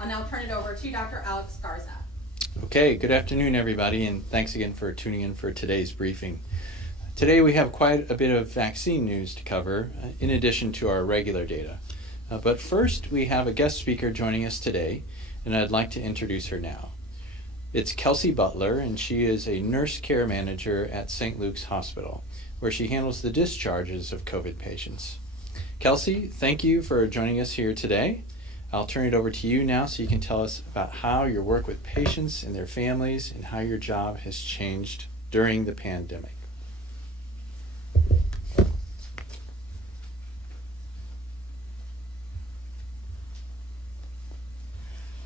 I'll now turn it over to Dr. Alex Garza. Okay, good afternoon everybody, and thanks again for tuning in for today's briefing. Today we have quite a bit of vaccine news to cover, in addition to our regular data. But first, we have a guest speaker joining us today, and I'd like to introduce her now. It's Kelsey Butler, and she is a nurse care manager at St. Luke's Hospital, where she handles the discharges of COVID patients. Kelsey, thank you for joining us here today. I'll turn it over to you now so you can tell us about how your work with patients and their families and how your job has changed during the pandemic.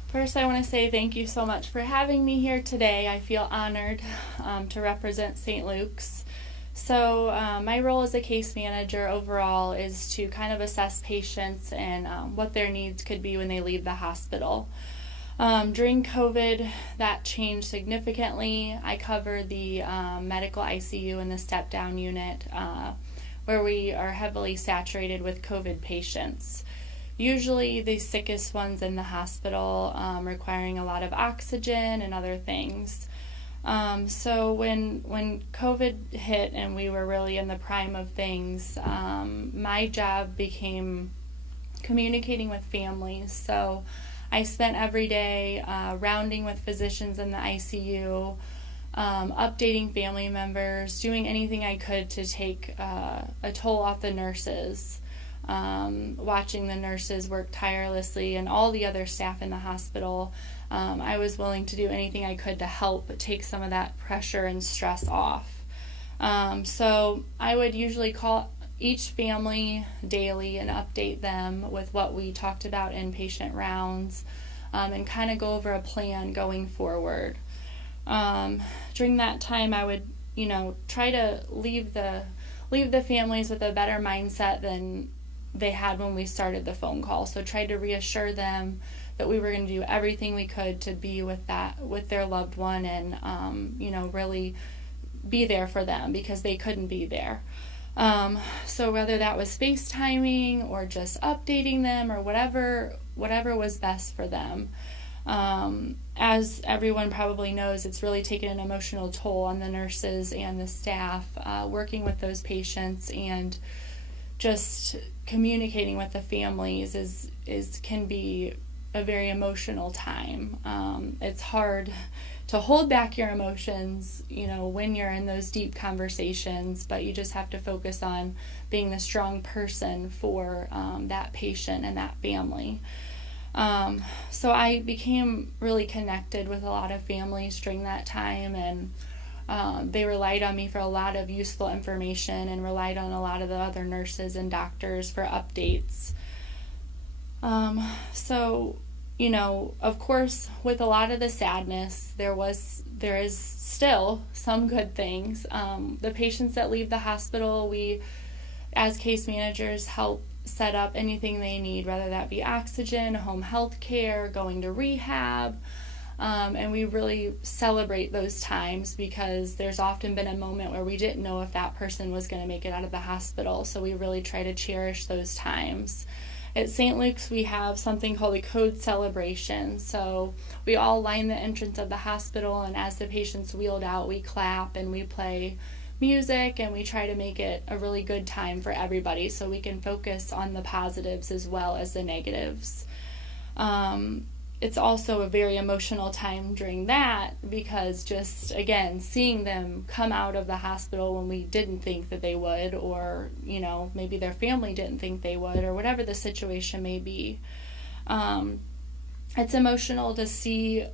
First, I want to say thank you so much for having me here today. I feel honored to represent St. Luke's. So my role as a case manager overall is to kind of assess patients and what their needs could be when they leave the hospital. During COVID, that changed significantly. I covered the medical ICU and the step-down unit where we are heavily saturated with COVID patients. Usually the sickest ones in the hospital, requiring a lot of oxygen and other things. So when COVID hit and we were really in the prime of things, my job became communicating with families. So I spent every day rounding with physicians in the ICU, updating family members, doing anything I could to take a toll off the nurses. Watching the nurses work tirelessly and all the other staff in the hospital, I was willing to do anything I could to help take some of that pressure and stress off. So I would usually call each family daily and update them with what we talked about in patient rounds, and kind of go over a plan going forward. During that time, I would, try to leave the families with a better mindset than they had when we started the phone call. So tried to reassure them that we were going to do everything we could to be with their loved one and, really be there for them because they couldn't be there. So whether that was FaceTiming or just updating them or whatever was best for them. As everyone probably knows, it's really taken an emotional toll on the nurses and the staff working with those patients, and just communicating with the families can be a very emotional time. It's hard to hold back your emotions, when you're in those deep conversations, but you just have to focus on being the strong person for that patient and that family. So I became really connected with a lot of families during that time, and they relied on me for a lot of useful information and relied on a lot of the other nurses and doctors for updates. So, of course, with a lot of the sadness, there is still some good things. The patients that leave the hospital, we, as case managers, help set up anything they need, whether that be oxygen, home health care, going to rehab. And we really celebrate those times because there's often been a moment where we didn't know if that person was going to make it out of the hospital. So we really try to cherish those times. At St. Luke's, we have something called a code celebration. So we all line the entrance of the hospital, and as the patient's wheeled out, we clap and we play music, and we try to make it a really good time for everybody so we can focus on the positives as well as the negatives. It's also a very emotional time during that because just, again, seeing them come out of the hospital when we didn't think that they would, or, maybe their family didn't think they would, or whatever the situation may be. It's emotional to see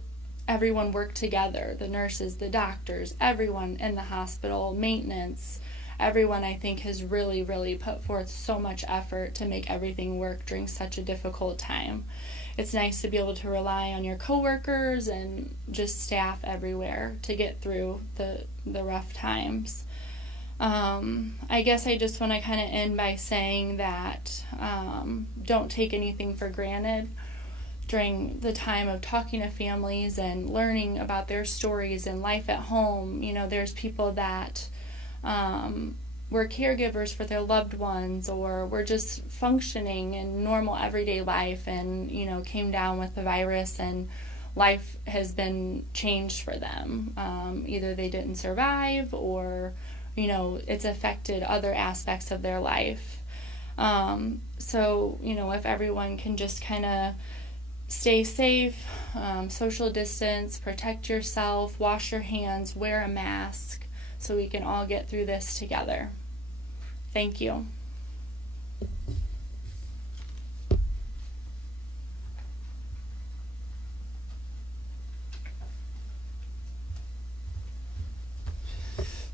everyone work together, the nurses, the doctors, everyone in the hospital, maintenance. Everyone, I think, has really, really put forth so much effort to make everything work during such a difficult time. It's nice to be able to rely on your coworkers and just staff everywhere to get through the rough times. I guess I just want to kind of end by saying that don't take anything for granted. During the time of talking to families and learning about their stories and life at home, there's people that were caregivers for their loved ones, or were just functioning in normal everyday life and, came down with the virus and life has been changed for them. Either they didn't survive or, it's affected other aspects of their life. So, if everyone can just kind of stay safe, social distance, protect yourself, wash your hands, wear a mask, so we can all get through this together. Thank you.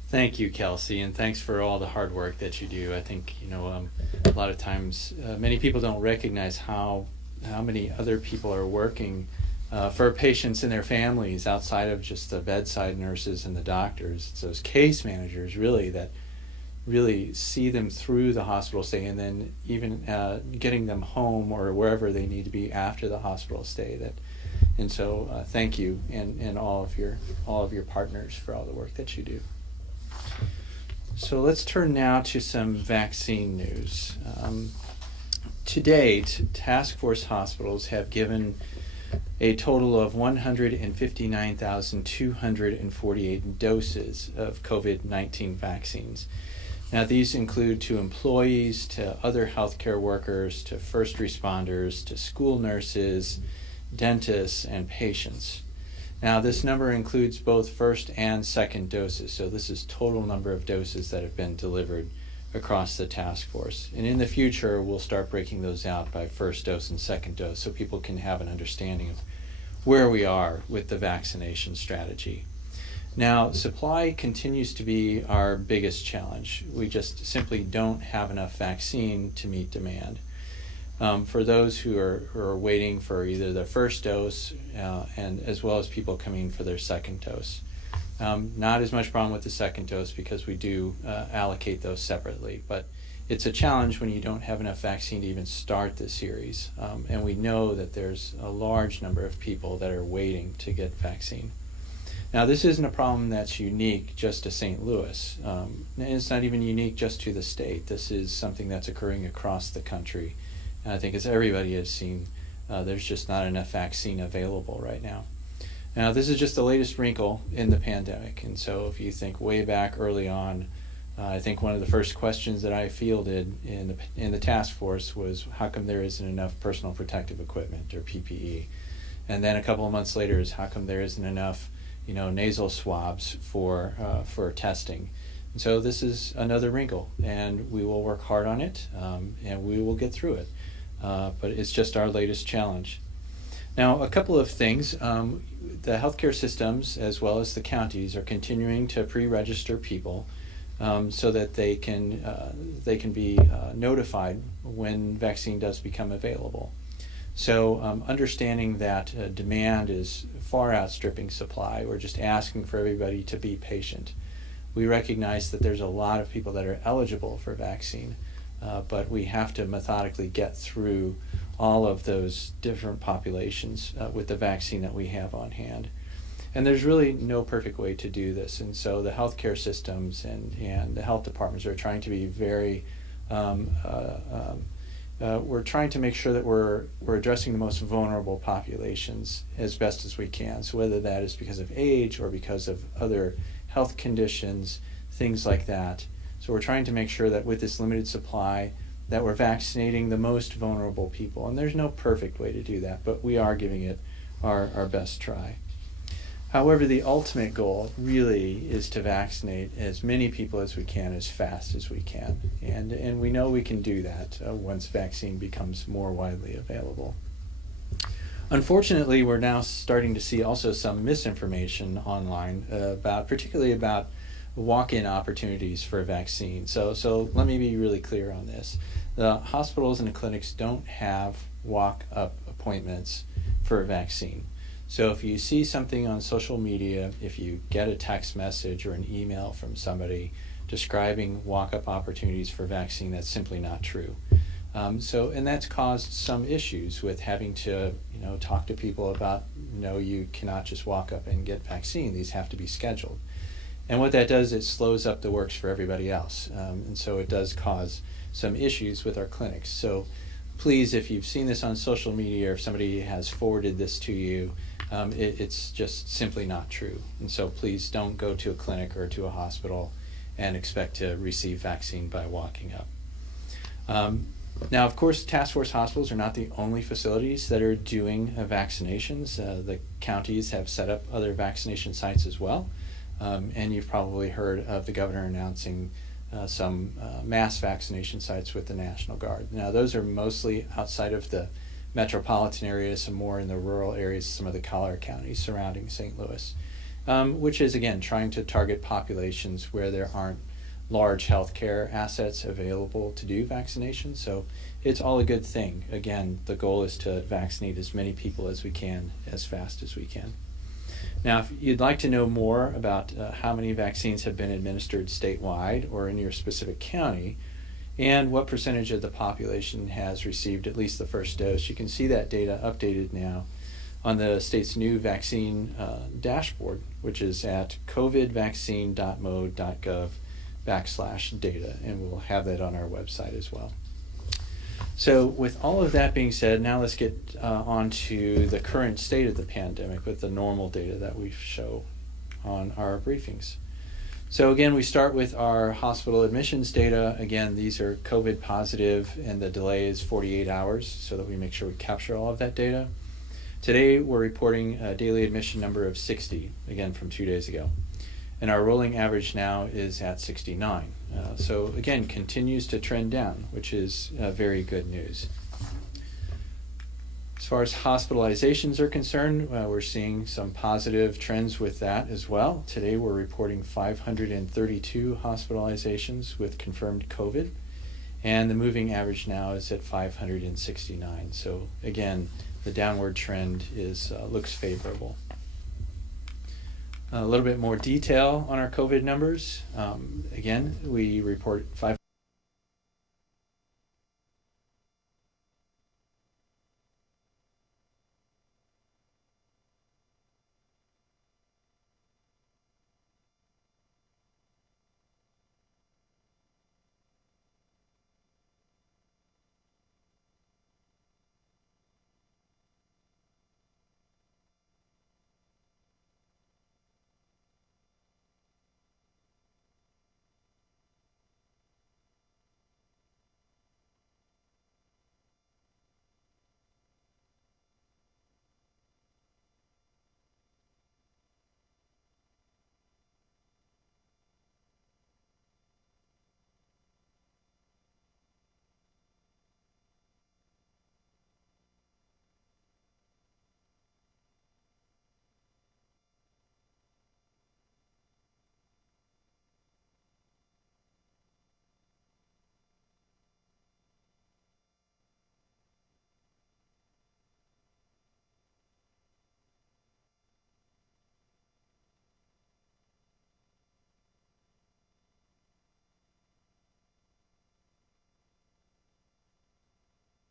Thank you, Kelsey, and thanks for all the hard work that you do. I think, a lot of times many people don't recognize how many other people are working for patients and their families outside of just the bedside nurses and the doctors. It's those case managers really that really see them through the hospital stay, and then even getting them home or wherever they need to be after the hospital stay. So thank you and all of your partners for all the work that you do. So let's turn now to some vaccine news. To date, task force hospitals have given a total of 159,248 doses of COVID-19 vaccines. Now, these include to employees, to other healthcare workers, to first responders, to school nurses, dentists, and patients. Now, this number includes both first and second doses, so this is total number of doses that have been delivered across the task force. And in the future, we'll start breaking those out by first dose and second dose so people can have an understanding of where we are with the vaccination strategy. Now, supply continues to be our biggest challenge. We just simply don't have enough vaccine to meet demand. For those who are waiting for either their first dose and as well as people coming for their second dose. Not as much problem with the second dose because we do allocate those separately, but it's a challenge when you don't have enough vaccine to even start the series. And we know that there's a large number of people that are waiting to get vaccine. Now, this isn't a problem that's unique just to St. Louis. And it's not even unique just to the state. This is something that's occurring across the country. And I think as everybody has seen, there's just not enough vaccine available right now. Now, this is just the latest wrinkle in the pandemic. And so if you think way back early on, I think one of the first questions that I fielded in the task force was, how come there isn't enough personal protective equipment, or PPE? And then a couple of months later is, how come there isn't enough nasal swabs for testing? And so this is another wrinkle, and we will work hard on it, and we will get through it. But it's just our latest challenge. Now, a couple of things. The healthcare systems, as well as the counties, are continuing to pre-register people so that they can be notified when vaccine does become available. So understanding that demand is far outstripping supply, we're just asking for everybody to be patient. We recognize that there's a lot of people that are eligible for vaccine, but we have to methodically get through all of those different populations with the vaccine that we have on hand. And there's really no perfect way to do this. And so the healthcare systems and the health departments are trying to be very, we're trying to make sure that we're addressing the most vulnerable populations as best as we can. So whether that is because of age or because of other health conditions, things like that. So we're trying to make sure that with this limited supply that we're vaccinating the most vulnerable people. And there's no perfect way to do that, but we are giving it our best try. However, the ultimate goal really is to vaccinate as many people as we can as fast as we can. And we know we can do that once vaccine becomes more widely available. Unfortunately, we're now starting to see also some misinformation online particularly about walk-in opportunities for a vaccine. So let me be really clear on this. The hospitals and the clinics don't have walk-up appointments for a vaccine. So if you see something on social media, if you get a text message or an email from somebody describing walk-up opportunities for vaccine, that's simply not true. And that's caused some issues with having to, talk to people about, no, you cannot just walk up and get vaccine. These have to be scheduled. And what that does, it slows up the works for everybody else. And so it does cause some issues with our clinics. So please, if you've seen this on social media or if somebody has forwarded this to you, it's just simply not true. And so please don't go to a clinic or to a hospital and expect to receive vaccine by walking up. Now, of course, task force hospitals are not the only facilities that are doing vaccinations. The counties have set up other vaccination sites as well. And you've probably heard of the governor announcing some mass vaccination sites with the National Guard. Now, those are mostly outside of the metropolitan areas, some more in the rural areas, some of the collar counties surrounding St. Louis, which is, again, trying to target populations where there aren't large healthcare assets available to do vaccination. So it's all a good thing. Again, the goal is to vaccinate as many people as we can, as fast as we can. Now, if you'd like to know more about how many vaccines have been administered statewide or in your specific county, and what percentage of the population has received at least the first dose, you can see that data updated now on the state's new vaccine dashboard, which is at covidvaccine.mo.gov/data, and we'll have that on our website as well. So with all of that being said, now let's get on to the current state of the pandemic with the normal data that we show on our briefings. So again, we start with our hospital admissions data. Again, these are COVID positive, and the delay is 48 hours so that we make sure we capture all of that data. Today, we're reporting a daily admission number of 60, again from 2 days ago. And our rolling average now is at 69. So again, continues to trend down, which is very good news. As far as hospitalizations are concerned, we're seeing some positive trends with that as well. Today we're reporting 532 hospitalizations with confirmed COVID, and the moving average now is at 569. So again, the downward trend is looks favorable. A little bit more detail on our COVID numbers. Again, we report 5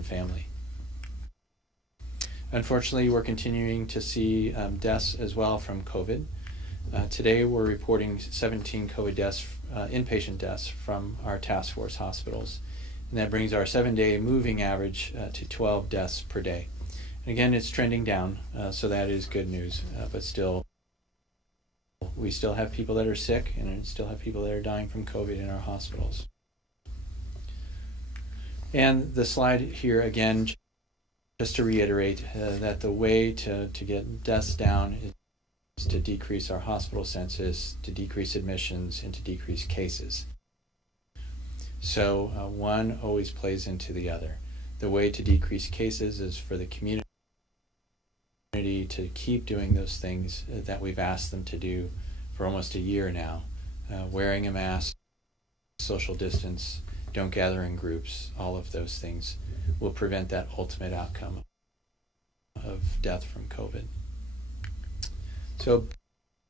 family. Unfortunately, we're continuing to see deaths as well from COVID. Today, we're reporting 17 COVID deaths, inpatient deaths from our task force hospitals. And that brings our 7-day moving average to 12 deaths per day. And again, it's trending down, so that is good news. But still, we still have people that are sick, and we still have people that are dying from COVID in our hospitals. And the slide here again, just to reiterate that the way to get deaths down is to decrease our hospital census, to decrease admissions, and to decrease cases. So one always plays into the other. The way to decrease cases is for the community to keep doing those things that we've asked them to do for almost a year now. Wearing a mask, social distance, don't gather in groups, all of those things will prevent that ultimate outcome of death from COVID. So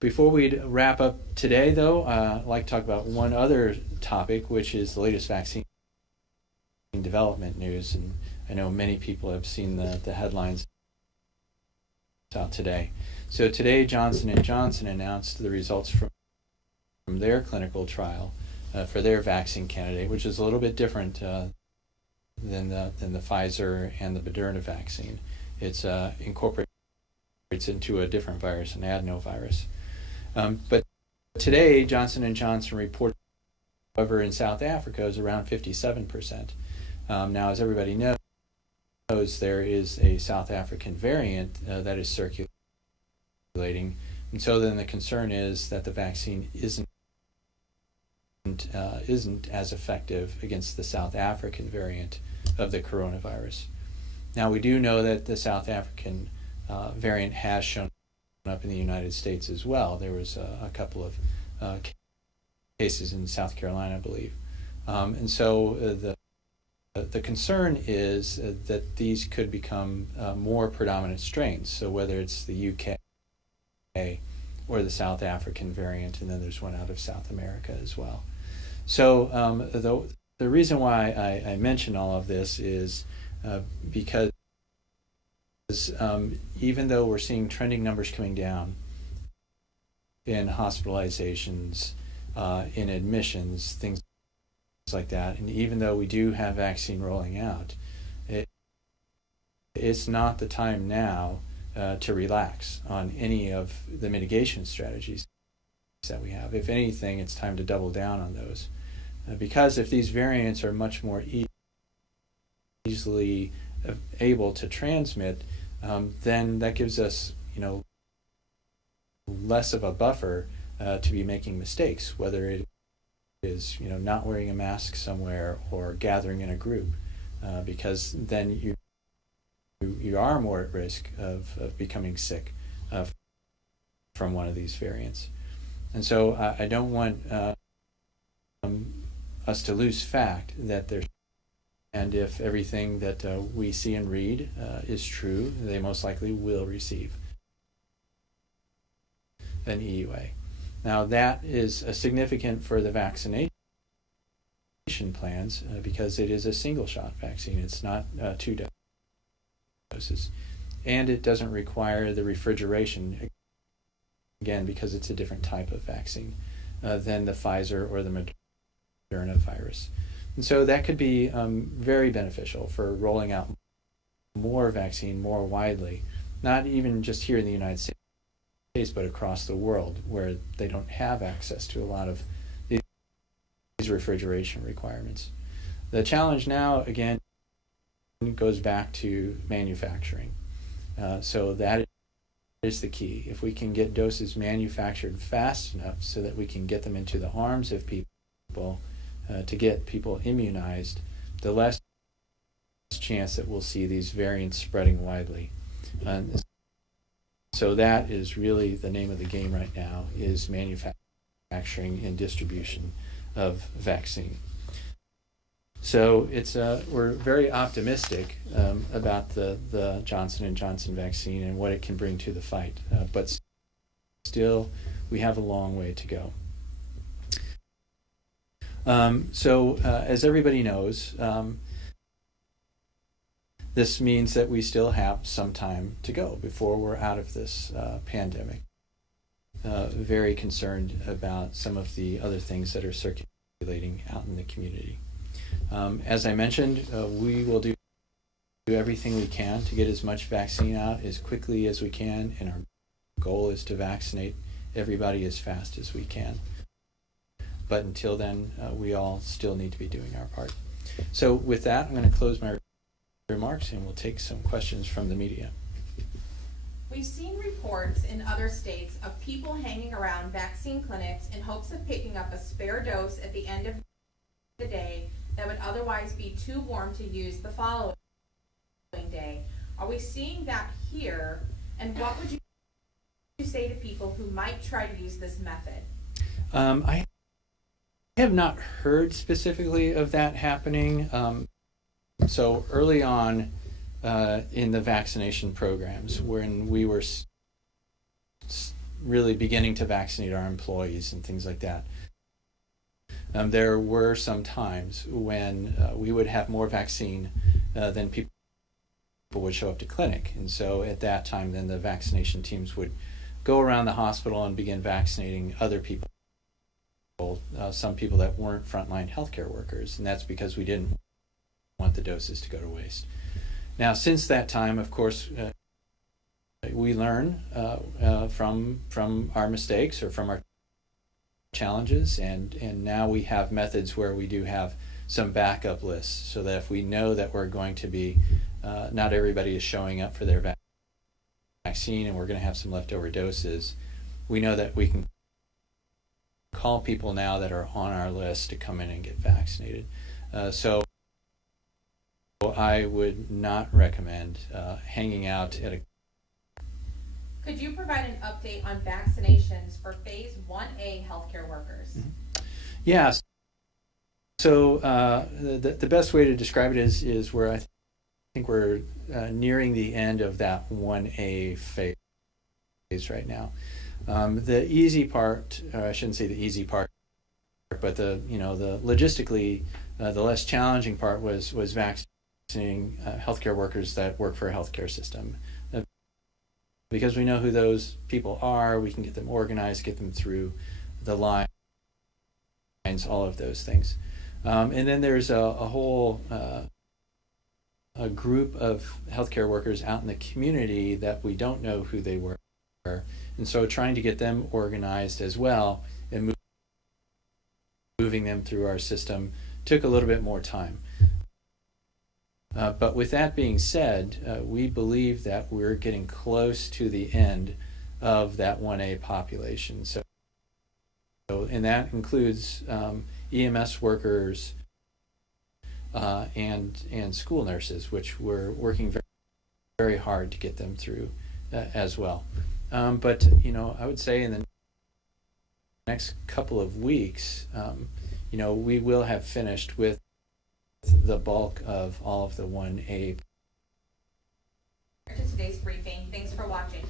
before we wrap up today, though, I'd like to talk about one other topic, which is the latest vaccine development news. And I know many people have seen the headlines out today. So today, Johnson & Johnson announced the results from from their clinical trial for their vaccine candidate, which is a little bit different than the Pfizer and the Moderna vaccine. It's incorporates into a different virus, an adenovirus. But today, Johnson & Johnson reported, however, in South Africa is around 57%. Now, as everybody knows, there is a South African variant that is circulating, and so then the concern is that the vaccine isn't as effective against the South African variant of the coronavirus. Now, we do know that the South African variant has shown up in the United States as well. There was a couple of cases in South Carolina, I believe. And so the concern is that these could become more predominant strains. So whether it's the UK or the South African variant, and then there's one out of South America as well. So the reason why I mention all of this is because even though we're seeing trending numbers coming down in hospitalizations, in admissions, things like that, and even though we do have vaccine rolling out, it's not the time now to relax on any of the mitigation strategies that we have. If anything, it's time to double down on those. Because if these variants are much more easily able to transmit, then that gives us, less of a buffer to be making mistakes, whether it is, not wearing a mask somewhere or gathering in a group, because then you are more at risk of becoming sick from one of these variants. And so I don't want us to lose fact that there's, and if everything that we see and read is true, they most likely will receive an EUA. Now that is significant for the vaccination plans because it is a single shot vaccine. It's not 2 doses. And it doesn't require the refrigeration, again, because it's a different type of vaccine than the Pfizer or the Moderna virus. And so that could be very beneficial for rolling out more vaccine more widely, not even just here in the United States, but across the world where they don't have access to a lot of these refrigeration requirements. The challenge now, again, goes back to manufacturing. So that is the key. If we can get doses manufactured fast enough so that we can get them into the arms of people to get people immunized, the less chance that we'll see these variants spreading widely. So that is really the name of the game right now, is manufacturing and distribution of vaccine. So it's we're very optimistic about the Johnson & Johnson vaccine and what it can bring to the fight, but still we have a long way to go. So as everybody knows, this means that we still have some time to go before we're out of this pandemic. Very concerned about some of the other things that are circulating out in the community. As I mentioned, we will do everything we can to get as much vaccine out as quickly as we can, and our goal is to vaccinate everybody as fast as we can. But until then, we all still need to be doing our part. So with that, I'm going to close my remarks and we'll take some questions from the media. We've seen reports in other states of people hanging around vaccine clinics in hopes of picking up a spare dose at the end of the day that would otherwise be too warm to use the following day. Are we seeing that here? And what would you say to people who might try to use this method? I have not heard specifically of that happening. So early on in the vaccination programs, when we were really beginning to vaccinate our employees and things like that, there were some times when we would have more vaccine than people would show up to clinic. And so at that time, then the vaccination teams would go around the hospital and begin vaccinating other people some people that weren't frontline healthcare workers, and that's because we didn't want the doses to go to waste. Now, since that time, of course, we learn from our mistakes or from our challenges, and now we have methods where we do have some backup lists, so that if we know that we're going to be, not everybody is showing up for their vaccine and we're going to have some leftover doses, we know that we can call people now that are on our list to come in and get vaccinated. So I would not recommend hanging out at a... Could you provide an update on vaccinations for Phase 1A healthcare workers? Yeah. So the best way to describe it is where I think we're nearing the end of that 1A phase right now. The easy part, or I shouldn't say the easy part, but the logistically the less challenging part was vaccinating healthcare workers that work for a healthcare system. Because we know who those people are, we can get them organized, get them through the lines, all of those things. And then there's a whole a group of healthcare workers out in the community that we don't know who they were. And so trying to get them organized as well and moving them through our system took a little bit more time. But with that being said, we believe that we're getting close to the end of that 1A population. So and that includes EMS workers and school nurses, which we're working very, very hard to get them through as well. But I would say in the next couple of weeks, we will have finished with the bulk of all of the 1A. To today's briefing. Thanks for watching.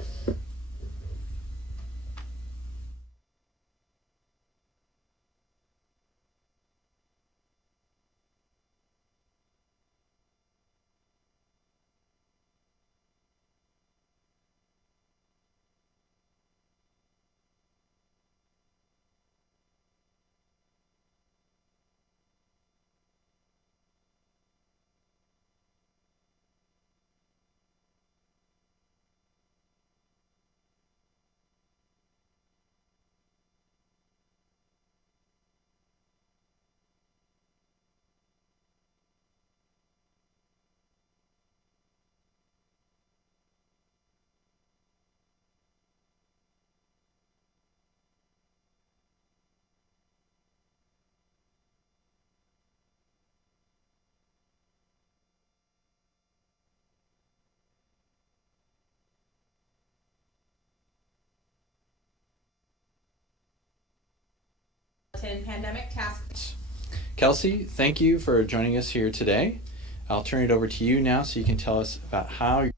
Pandemic Task Force. Kelsey, thank you for joining us here today. I'll turn it over to you now so you can tell us about how